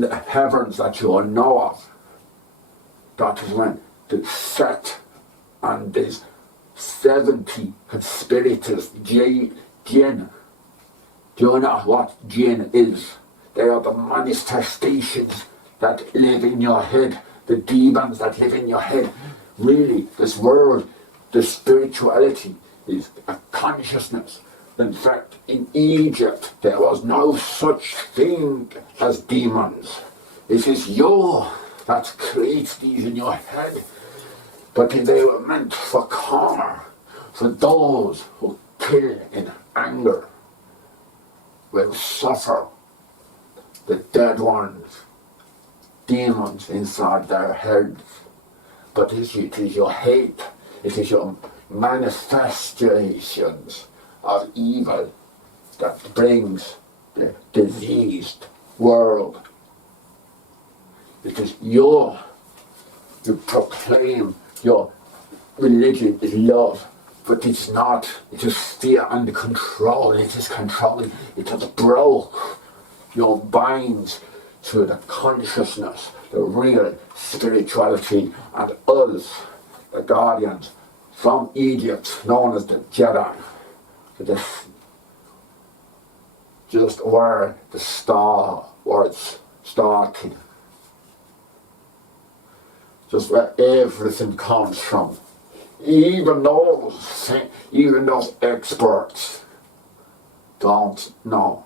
the heavens that you all know of. That is when the sect and these 70 conspirators, Jinn. Do you know what Jinn is? They are the manifestations that live in your head, the demons that live in your head. Really, this world, the spirituality is a consciousness. In fact, in Egypt, there was no such thing as demons. It is you that creates these in your head. But they were meant for karma, for those who kill in anger, will suffer. The dead ones, demons inside their heads. But it is your hate, it is your manifestations of evil that brings the diseased world. Because you proclaim your religion is love, but it's not. It is fear and control. It is controlling. It has broke your binds to the consciousness, the real spirituality, and us, the guardians from Egypt, known as the Jedi. Just where the Star Wars started. Just where everything comes from. Even those experts don't know.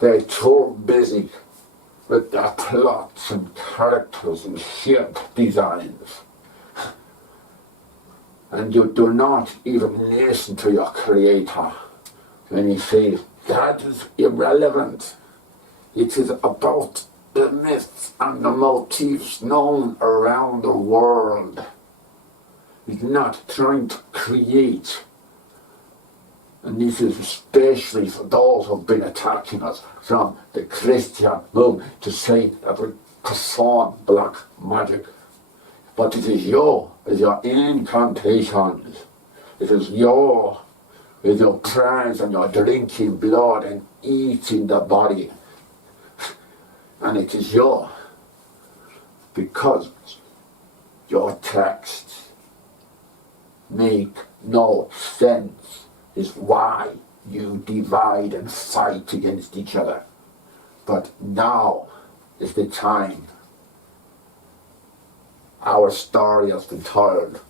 They're too busy with their plots and characters and ship designs. And you do not even listen to your creator when he says, that is irrelevant. It is about the myths and the motifs known around the world. He's not trying to create. And this is especially for those who have been attacking us from the Christian movement to say that we perform black magic. But it is you, with your incantations. It is you, with your prayers and your drinking blood and eating the body. And it is you, because your texts make no sense, is why you divide and fight against each other. But now is the time. Our story has been told.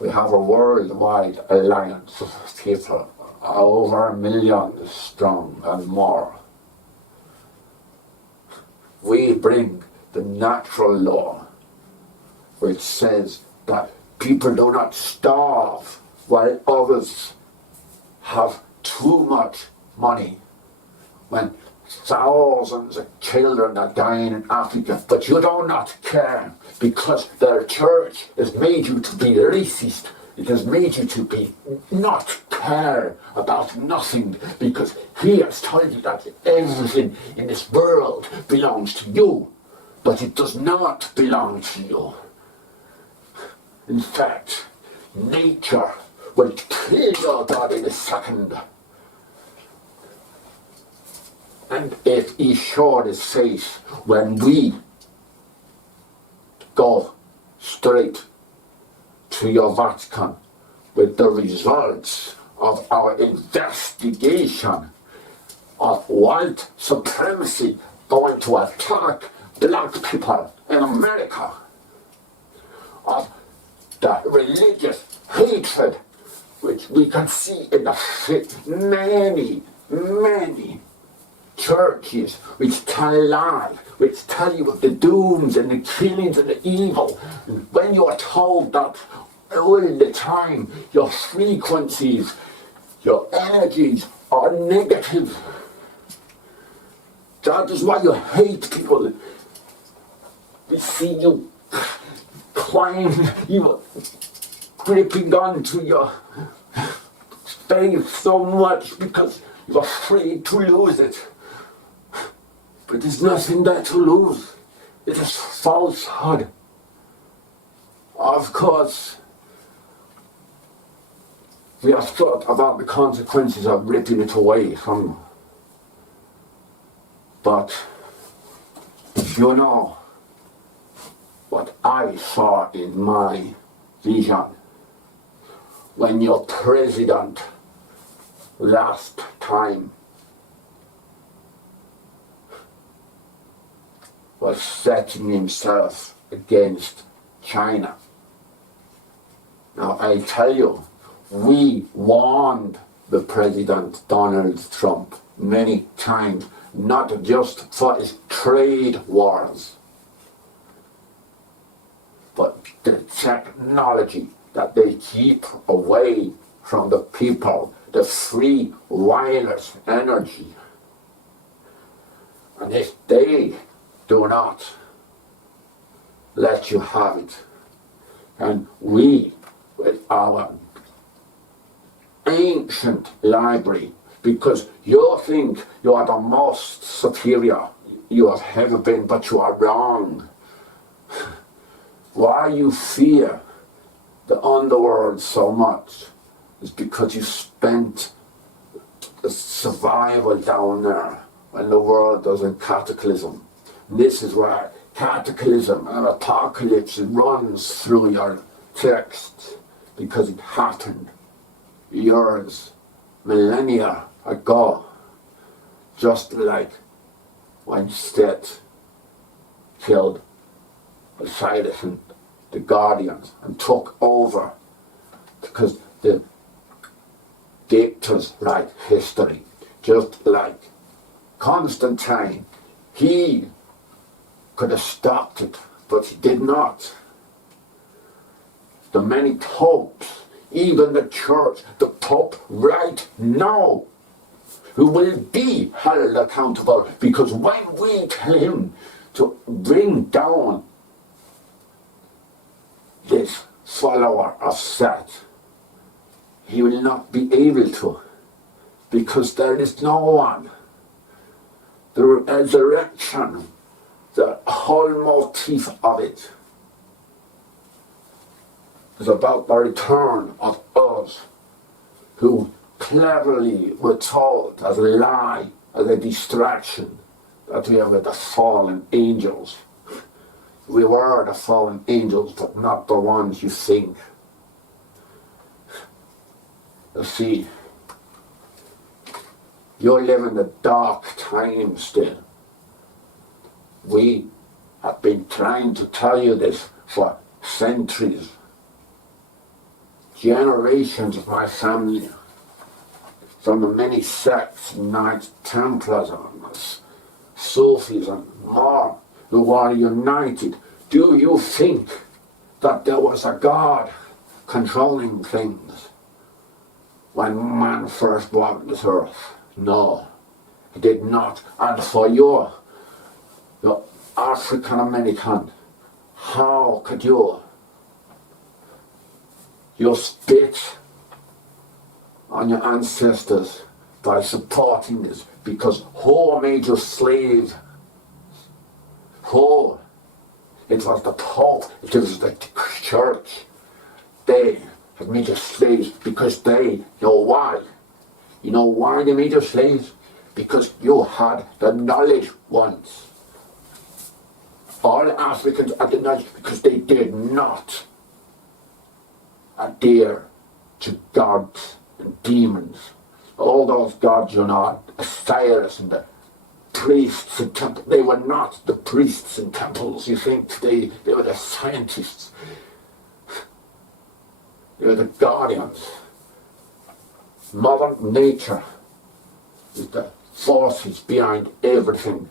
We have a worldwide alliance of people, over 1 million strong and more. We bring the natural law, which says that people do not starve while others have too much money. When thousands of children are dying in Africa, but you do not care because their church has made you to be racist. It has made you to be not care about nothing, because he has told you that everything in this world belongs to you, but it does not belong to you. In fact, nature will kill your God in a second. And if he showed his face when we go straight to your Vatican with the results of our investigation of white supremacy going to attack black people in America, of the religious hatred which we can see in the many churches which tell lies, which tell you of the dooms and the killings and the evil. And when you are told that all the time your frequencies, your energies are negative, that is why you hate people. We see you climb, you are gripping onto your faith so much because you're afraid to lose it. But there's nothing there to lose. It is falsehood. Of course, we have thought about the consequences of ripping it away from. But you know what I saw in my vision when your president last time was setting himself against China. Now I tell you, we warned the President Donald Trump many times, not just for his trade wars, but the technology that they keep away from the people, the free wireless energy. And if they do not let you have it, and we, with our ancient library, because you think you are the most superior you have ever been, but you are wrong. Why you fear the underworld so much is because you spent the survival down there when the world was in cataclysm. And this is why cataclysm and apocalypse runs through your text, because it happened years, millennia ago, just like when Seth killed Osiris and the Guardians and took over, because the dictators write history, just like Constantine. He could have stopped it, but he did not. The many popes, even the church, the Pope right now, who will be held accountable, because when we tell him to bring down this follower of Seth, he will not be able to, because there is no one. The resurrection, the whole motif of it, is about the return of us who cleverly were told as a lie, as a distraction, that we are the fallen angels. We were the fallen angels, but not the ones you think. You see, you live in the dark times still. We have been trying to tell you this for centuries. Generations of my family, from the many sects, Knights Templars, and Sufis and more, who are united. Do you think that there was a God controlling things when man first walked this earth? No, he did not. And for your African American, how could you spit on your ancestors by supporting this? Because who made you slaves? Who? It was the Pope, it was the church. They have made you slaves because they know why. You know why they made you slaves? Because you had the knowledge once. All Africans had the knowledge because they did not adhere to gods and demons. All those gods, you know, Osiris and the priests and temples, they were not the priests and temples. You think they were the scientists. They were the guardians. Mother Nature is the forces behind everything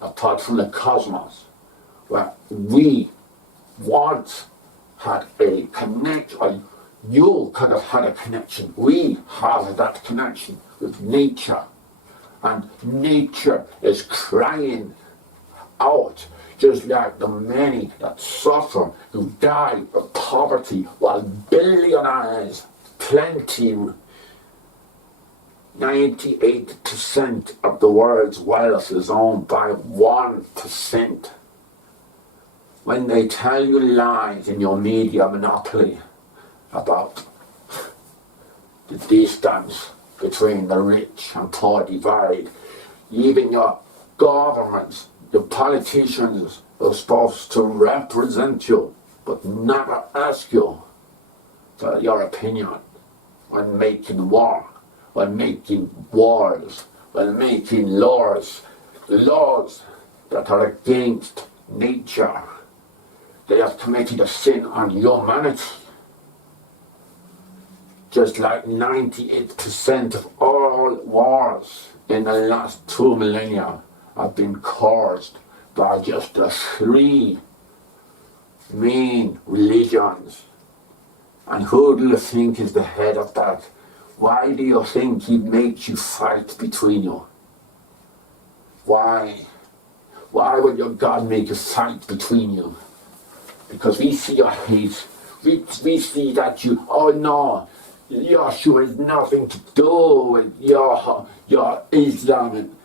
apart from the cosmos, where we once had a connection. You could have had a connection. We have that connection with nature. And nature is crying out, just like the many that suffer, who die of poverty, while billionaires, plenty, 98% of the world's wealth is owned by 1%. When they tell you lies in your media monopoly about the distance between the rich and poor divide, even your governments The politicians are supposed to represent you, but never ask you for your opinion when making war, when making wars, when making laws that are against nature. They have committed a sin on humanity. Just like 98% of all wars in the last 2 millennia have been caused by just the 3 main religions. And who do you think is the head of that? Why do you think he makes you fight between you? Why? Why would your God make a fight between you? Because we see your hate. We see that you, oh no, Yeshua has nothing to do with your Islam.